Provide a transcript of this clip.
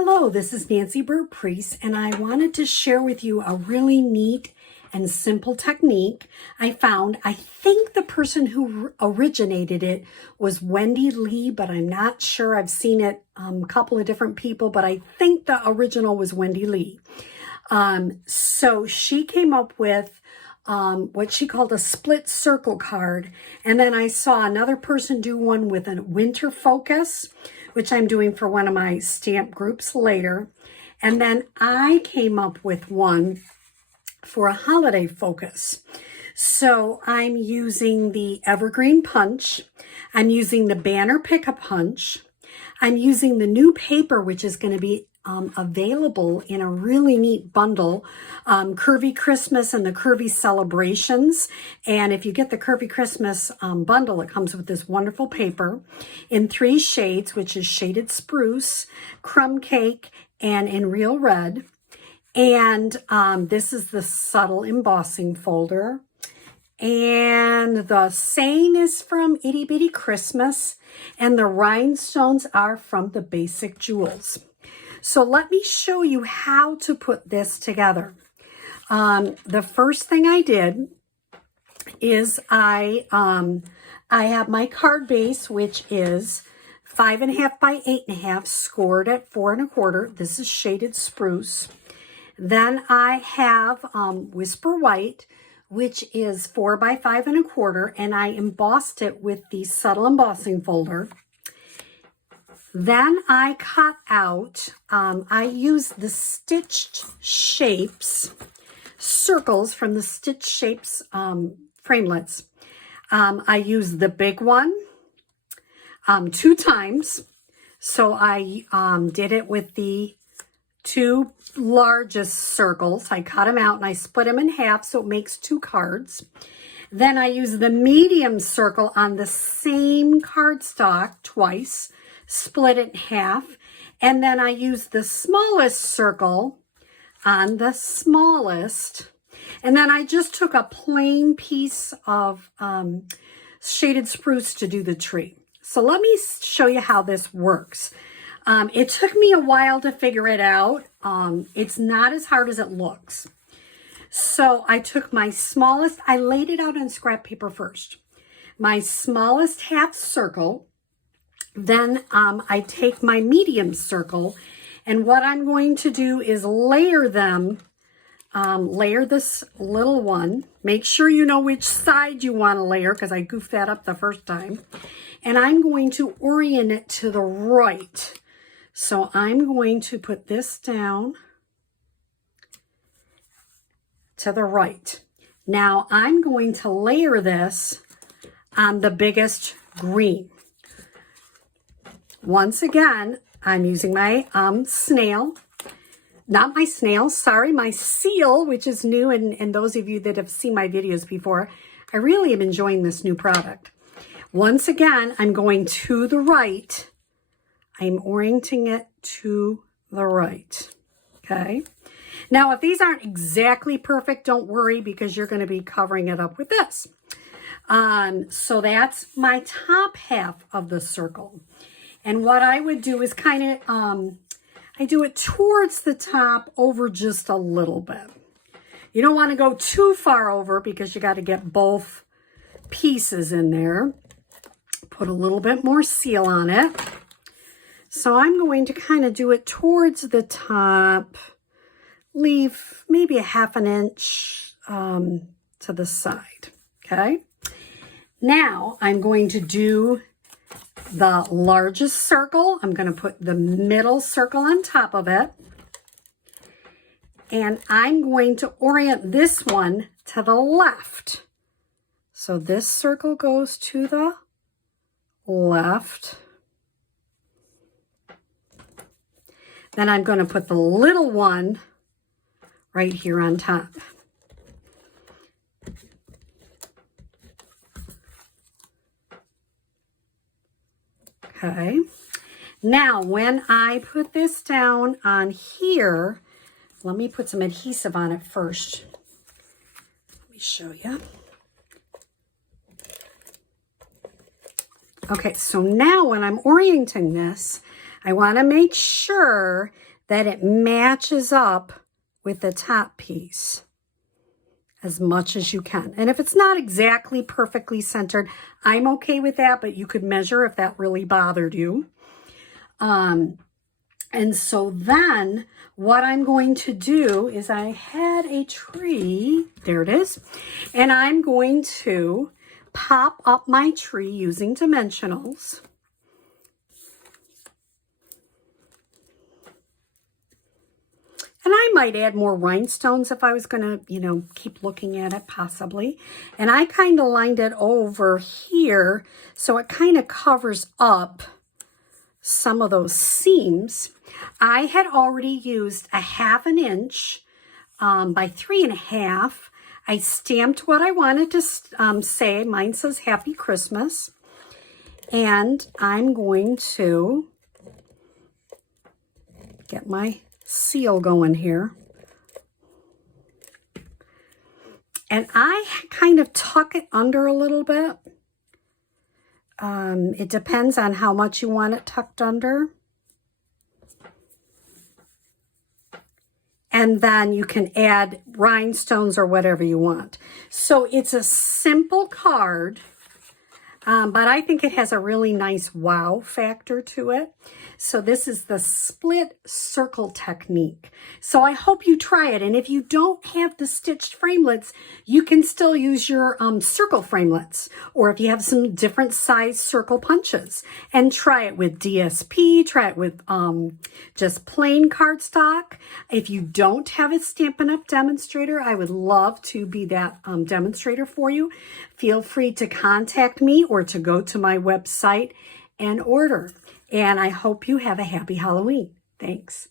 Hello, this is Nancy Burt-Preece, and I wanted to share with you a really neat and simple technique I found. I think the person who originated it was Wendy Lee, but I'm not sure. I've seen it a couple of different people, but I think the original was Wendy Lee. So she came up with what she called a split circle card. And then I saw another person do one with a winter focus, which I'm doing for one of my stamp groups later. And then I came up with one for a holiday focus. So I'm using the Evergreen Punch. I'm using the Banner Pick-a Punch. I'm using the new paper, which is going to be available in a really neat bundle, Curvy Christmas and the Curvy Celebrations. And if you get the Curvy Christmas bundle, it comes with this wonderful paper in 3 shades, which is Shaded Spruce, Crumb Cake, and in Real Red. And this is the subtle embossing folder. And the saying is from Itty Bitty Christmas, and the rhinestones are from the Basic Jewels. So let me show you how to put this together. The first thing I did is I have my card base, which is 5.5 by 8.5, scored at 4 1/4. This is Shaded Spruce. Then I have Whisper White, which is 4 by 5 1/4, and I embossed it with the subtle embossing folder. Then I cut out, I used the Stitched Shapes circles from the Stitched Shapes framelits. I used the big one 2 times. So I did it with the 2 largest circles. I cut them out and I split them in half so it makes 2 cards. Then I used the medium circle on the same cardstock twice, split it in half, and then I used the smallest circle on the smallest, and then I just took a plain piece of Shaded Spruce to do the tree. So let me show you how this works. It took me a while to figure it out. It's not as hard as it looks. So I took my smallest, I laid it out on scrap paper first. My smallest half circle. Then I take my medium circle, and what I'm going to do is layer them, layer this little one. Make sure you know which side you want to layer, because I goofed that up the first time. And I'm going to orient it to the right. So I'm going to put this down to the right. Now I'm going to layer this on the biggest green. Once again, I'm using my snail, not my snail, sorry, my seal, which is new. And those of you that have seen my videos before, I really am enjoying this new product. Once again, I'm going to the right. I'm orienting it to the right, okay? Now, if these aren't exactly perfect, don't worry, because you're going to be covering it up with this. So that's my top half of the circle. And what I would do is kind of, I do it towards the top over just a little bit. You don't want to go too far over because you got to get both pieces in there. Put a little bit more seal on it. So I'm going to kind of do it towards the top. Leave maybe a 1/2 inch to the side, okay? Now I'm going to do the largest circle. I'm going to put the middle circle on top of it. And I'm going to orient this one to the left. So this circle goes to the left. Then I'm going to put the little one right here on top. Okay, now when I put this down on here, let me put some adhesive on it first. Let me show you. Okay, so now when I'm orienting this, I want to make sure that it matches up with the top piece as much as you can. And if it's not exactly perfectly centered, I'm okay with that, but you could measure if that really bothered you. And so then what I'm going to do is I had a tree, there it is, and I'm going to pop up my tree using dimensionals. And I might add more rhinestones if I was going to, you know, keep looking at it possibly. And I kind of lined it over here so it kind of covers up some of those seams. I had already used a 1/2 inch by 3.5. I stamped what I wanted to say. Mine says Happy Christmas. And I'm going to get my seal going here. And I kind of tuck it under a little bit. It depends on how much you want it tucked under. And then you can add rhinestones or whatever you want. So it's a simple card, but I think it has a really nice wow factor to it. So this is the split circle technique. So I hope you try it. And if you don't have the stitched framelits, you can still use your circle framelits, or if you have some different size circle punches, and try it with DSP, try it with just plain cardstock. If you don't have a Stampin' Up! Demonstrator, I would love to be that demonstrator for you. Feel free to contact me or to go to my website and order. And I hope you have a happy Halloween. Thanks.